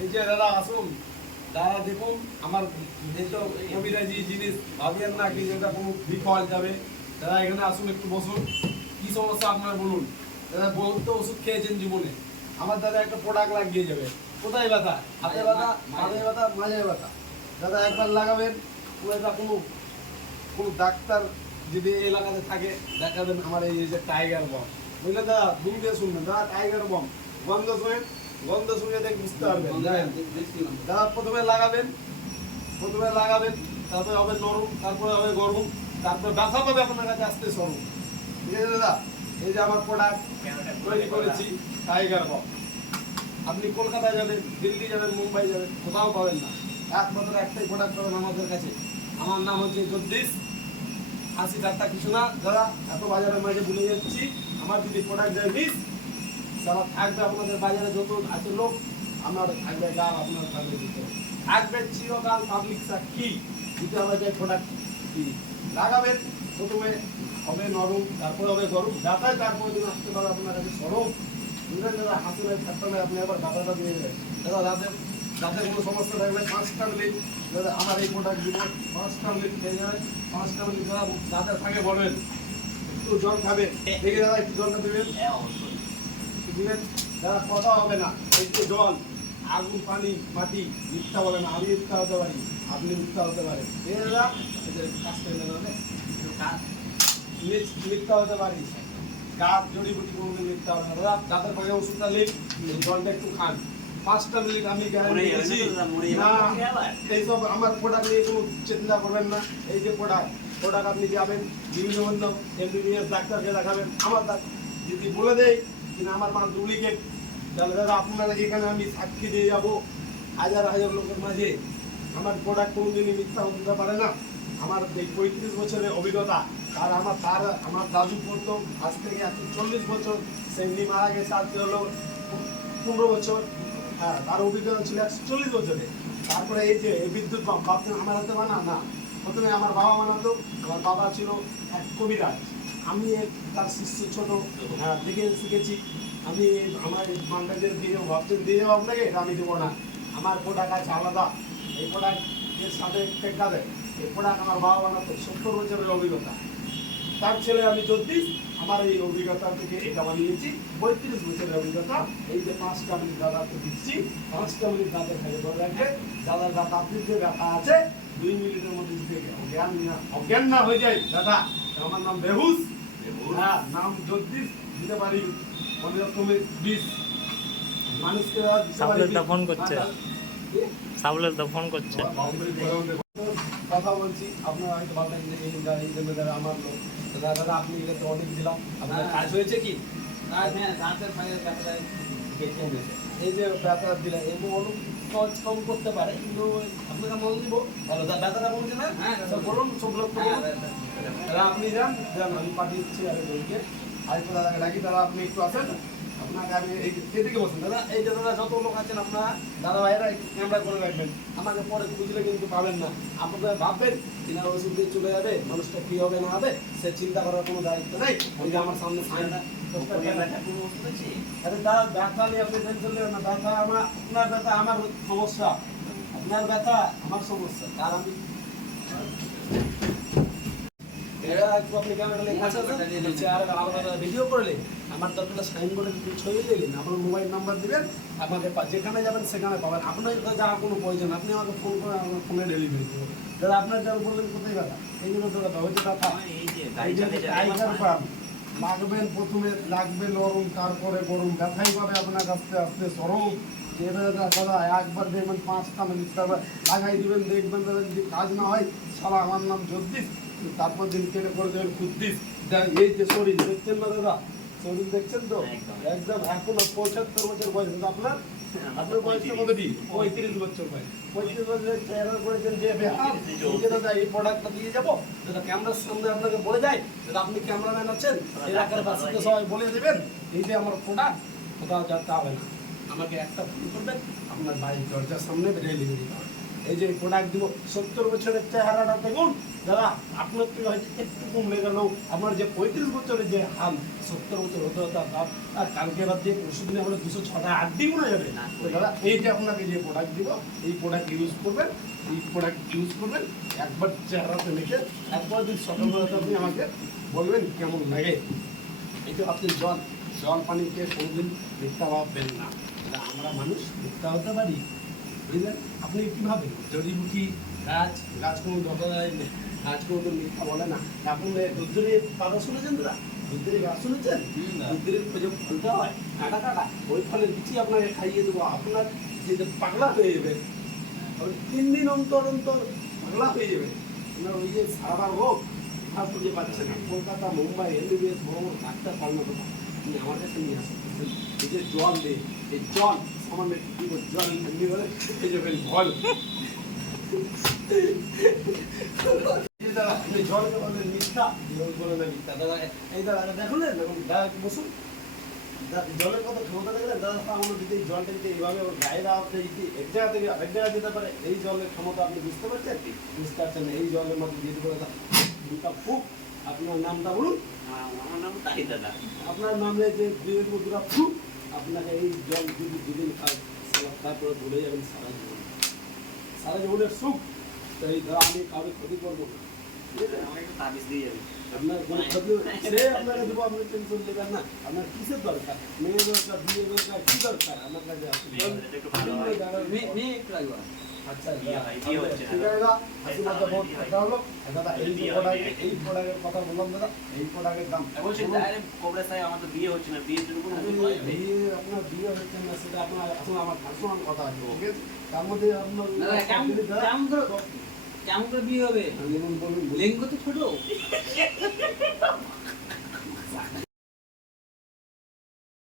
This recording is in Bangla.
এই যে দাদা আসুন, দাদা দেখুন আমার এই তো কবিরাজি জিনিস ভাবিয়েন না কি যেটা কোনো বিফল যাবে। দাদা এখানে আসুন, একটু বসুন। কি সমস্যা আপনার বলুন। দাদা বহুত তো ওষুধ খেয়েছেন জীবনে, আমার দাদা একটা প্রোডাক্ট লাগিয়ে যাবে। কোথায় ব্যথা? হাতে ব্যথা, মাঝে ব্যথা, মাঝে ব্যথা। দাদা একবার লাগাবেন, পুরোটা কোনো কোনো ডাক্তার যদি এই এলাকাতে থাকে দেখাবেন আমার এই যে টাইগার বম, বুঝলেন দাদা? দুম দিয়ে শুনবেন দাদা, টাইগার বম গন্ধ শুনেন, গন্ধ শুনে দেখ বুঝতে পারবেন। দাদা প্রথমে লাগাবেন, তারপরে হবে নরম, তারপরে হবে গরম, তারপরে ব্যথা পাবে আপনার কাছে আসতে সরম। ঠিক আছে দাদা? এই যে আমার প্রোডাক্ট তৈরি করেছি টাইগার বম। আপনি কলকাতায় যাবেন, দিল্লি যাবেন, মুম্বাই যাবেন, কোথাও পাবেন না। একমাত্র একটাই প্রোডাক্ট পাবেন আমাদের কাছে। আমার নাম হচ্ছে জগদীশ। 80 কিছু না দাদা, এত বাজারের মাঝে ভুলে যাচ্ছি। আমার যদি প্রোডাক্ট যায় মিস, সারা থাকবে আপনাদের বাজারে যত আছে লোক, আমার থাকবে গাল, আপনার থাকবে দিতে থাকবে চিরকাল পাবলিক সাক্ষী। যদি আমার যে প্রোডাক্ট লাগাবেন, প্রথমে হবে নরম, তারপরে হবে গরম, ব্যথায় তারপরে দিন আসতে পারে আপনার কাছে সরম। বুঝলেন দাদা? হাসলে থাকতে আপনি আবার ব্যথাটা দিয়ে দেবেন দাদা। যাতে কোনো সমস্যা থাকলে 5টা মিনিট দাদা আমার এই প্রোডাক্ট দিব, 5টা মিনিট খেয়ে যাবেন। 5টা মিনিট দাদা যাতে থাকে বলবেন, একটু জল খাবেন, দেখে দাদা একটু জলটা দেবেন, দিবেন দাদা, কথা হবে না। এই যে জল, আগুন, পানি, মাটি, মিথ্যা বলে না। আমি মিথ্যা হতে পারি, আপনি মিথ্যা হতে পারেন। ঠিক আছে দাদা? মিথ্যা হতে পারি, গাছ জড়িবুটি কোনোদিন মিথ্যা হবে না দাদা। যাদের পাখে ওষুধটা লিখ, জলটা একটু খান। 5টা মিনিট আমি গ্যারান্টি দিচ্ছি না। এইসব আমার প্রোডাক্ট নিয়ে কোনো চিন্তা করবেন না। এই যে প্রোডাক্ট আপনি যাবেন বিভিন্ন MBBS ডাক্তারকে দেখাবেন, আমার যদি বলে দেয় কিনা আমার মাল ডুপ্লিকেট, তাহলে দাদা আপনারা এখানে আমি সাক্ষী দিয়ে যাবো হাজার হাজার লোকের মাঝে। আমার প্রোডাক্ট কোনোদিনই মিথ্যা হতে পারে না। আমার এই 35 বছরের অভিজ্ঞতা। আমার দাদু পড়তো আজ থেকে 40 বছর, সেমনি মারা গেছে আজকে হলো 15 বছর। হ্যাঁ, তার অভিজ্ঞতা ছিল 140 বছরে। তারপরে এই যে এই বিদ্যুৎ পাম্প ভাবছেন আমার হাতে বানা না, প্রথমে আমার বাবা বানাতো। আমার বাবা ছিল এক কবিরাজ, আমি তার শিষ্য ছোট, দেখে শিখেছি। আমি আমার মান্ডাজের দিয়ে ভাবছেন দিয়ে যাবো আপনাকে, এটা আমি দেবো না। আমার প্রোডাক্ট আছে আলাদা, এই প্রোডাক্টের সাথে টেক্কা দেয়। এই প্রোডাক্ট আমার বাবা বানাতো, 70 বছরের অভিজ্ঞতা। তার ছেলে আমি জগদীশ, আমার এই অভিজ্ঞতা থেকে এটা বানিয়েছি 35 বছরের অভিজ্ঞতা। এই যে 5টা মিনিট দাদাকে দিচ্ছি, 5টা মিনিট দাদা খালি করে রাখবে। দাদার দাঁতের যে ব্যথা আছে 2 মিনিটের মধ্যে যদি অজ্ঞান না হয়ে যায় দাদা, আমার নাম বেহুশ। হ্যাঁ, নাম জগদীশ, দিতে পারি অনেক রকমের বিষ মানুষকে। ফোন করছে, সাবলের দা ফোন করছে। কথা বলছি, আপনারা হয়তো ভাববেন যে এই দাদা আমার লোক। দাদা আপনি এটাতে অনেক দিলাম, আপনার কাজ হয়েছে কি? এই যে ব্যথা দিলে এবং অনেক কম করতে পারে, কিন্তু আপনাকে মন দিব ভালো। ব্যথাটা বলছে না, বলুন সব লোক দাদা আপনি যান, আমি পাঠিয়ে দিচ্ছি আরেকজনকে। আরেকটু দাদাকে ডাকি, দাদা আপনি একটু আসেন। আপনাকে আমি এদিকে বসুন দাদা। এই যে দাদা যত লোক আছেন আপনারা দাদা ভাইরা ক্যামেরা করে রাখবেন, আমাকে পরে বুঝলে কিন্তু পাবেন না। আপনারা ভাববেন কিনা ওষুধ দিয়ে চলে যাবে, মানুষটা কি হবে না হবে সে চিন্তা করার কোনো দায়িত্ব নেই। ওই যে আমার সামনে সাইন ব্যথা নিয়ে আপনি টেনশন নেবেন না। ব্যথা আপনার ব্যথা আমার সমস্যা, আপনার ব্যথা আমার সমস্যা। তার আমি ভিডিও করলে আমার দরকার সাইনবোর্ডে ছবি দিলেন, আপনার মোবাইল নাম্বার দিবেন, আমাকে যেখানে যাবেন সেখানে পাবেন। আপনার যাওয়ার কোনো প্রয়োজন, আপনি আমাকে ফোন করে আমার ফোনে ডেলিভারি করবেন। দাদা আপনার যা বললেন কোথায় ব্যথা, এই জন্য তো কথা হচ্ছে ব্যথা। টাইগার পাম্প লাগবেন, প্রথমে লাগবে নরম, তারপরে গরম, ব্যথাই পাবে আপনার আস্তে আস্তে সরম। দাদা একবার দেখবেন 5টা মিনিট লাগাই দিবেন, দেখবেন দাদা যদি কাজ না হয় সারা আমার নাম জগদীশ, তারপর দিন কেটে করে দেবেন কুদ্দিস। এই যে শরীর দেখছেন না দাদা, শরীর দেখছেন তো একদম। এখনো 75 বছর বয়স আপনার, আপনার বয়সটা কত? 35 বছর বয়স। 35 বছরের চেহারা করেছেন যে দাদা এই প্রোডাক্টটা দিয়ে যাবো দাদা, ক্যামেরার সামনে আপনাকে বলে যায় দাদা, আপনি ক্যামেরাম্যান আছেন, এলাকার বাসীকে সবাই বলে দেবেন এই যে আমার প্রোডাক্ট, কোথাও যেতে হবে না। আমাকে একটা ফোন করবেন, আপনার বাড়ির দরজার সামনে ডেলিভারি পাবেন। এই যে প্রোডাক্ট দিব 70 বছরের চেহারাটা দেখুন দাদা, আপনার থেকে হয়তো একটু কমে গেল, আমার যে 35 বছরের যে হাল 70 বছর হতে হতে আর কালকে রাত দিয়ে পরশু দিনে আমরা 206টা আড্ডি মনে যাবে না। তো দাদা এই যে আপনাকে যে প্রোডাক্ট দিব, এই প্রোডাক্ট ইউজ করবেন, এই প্রোডাক্ট ইউজ করবেন, একবার চেহারাতে মেখে একবার যদি সকালবেলাতে আপনি আমাকে বলবেন কেমন লাগে। এই তো আপনি জল পানিকে কোনোদিন মিথ্যা ভাববেন না, আমরা মানুষ মিথ্যা হতে পারি, বুঝলেন? আপনি কীভাবে জড়িবুটি গাছ কোনো দরকার নেই, গাছ কোনো তো মিথ্যা বলে না। আপনি দুধের কথা শুনেছেন দাদা? দুধের গাছ শুনেছেন? দুধের যে ফলটা হয় কাটা ওই ফলের বিচি আপনাকে খাইয়ে দেবো, আপনার যে পাগলা হয়ে যাবে, 3 দিন অন্তর পাগলা হয়ে যাবে। আপনার ওই যে সারা হোক আর খুঁজে পাচ্ছে না, কলকাতা মুম্বাই এমবিবিএস বড় বড় ডাক্তার পালন কথা আপনি আমার কাছে নিয়ে আসেন। এই যে জল দেয়, এই জল সামান্য একটু জল এমনি বলে এই যে ফল আপনি জলকে বলেন মিথ্যা, জল বলে না মিথ্যা। দাদা এই দাদা দেখুন, দাদা একটু বসুন, জলের কত ক্ষমতা দেখলেন দাদা? আমরা যদি এই জলটা যদি এইভাবে ওর গায়ে দেওয়া এক জায়গা থেকে আরেক জায়গায় যেতে পারে, এই জলের ক্ষমতা আপনি বুঝতে পারছেন? বুঝতে পারছেন না। এই জলের মধ্যে দিয়ে দেবো দাদা দুটা ফুক। আপনার নামটা বলুন। আমার নাম তাই দাদা। আপনার নামে যে দুটা ফুক, আপনাকে এই জল যদি দুদিন খায় তারপরে ভুলে যাবেন সারা জীবনের সুখ। তো এই ধর আমি কাউকে ক্ষতি করবো না, আমার একটু তাবিজ দিয়ে যাবে। আপনার কোনো ক্ষতি সে আপনাকে দেবো, আপনি টেনশন নেবেন না। আপনার কিসের দরকার? মেয়ে দরকার, বিয়ে দরকার, কি দরকার আমার কাছে? একটু ভালো হয়। মেয়ে একটু লাগবে। আচ্ছা বিয়ে হয়, বিয়ে হচ্ছে না। ঠিক আছে দাদা, হাসি মজা বহুত কথা হলো। দাদা এই প্রোডাক্টের কথা বললাম দাদা, এই প্রোডাক্টের দাম বলছি ডাইরেক্ট কোবরা সাহেব, আমার তো বিয়ে হচ্ছে না, বিয়ের জন্য কোনো উপায় নেই। আপনার বিয়ে হচ্ছে না সেটা আপনার এখন আমার পার্সোনাল কথা আছে, ঠিক আছে? তার মধ্যে আপনার দাদা কেমন করে বিয়ে হবে? বলুন লিঙ্গ তো ছোট।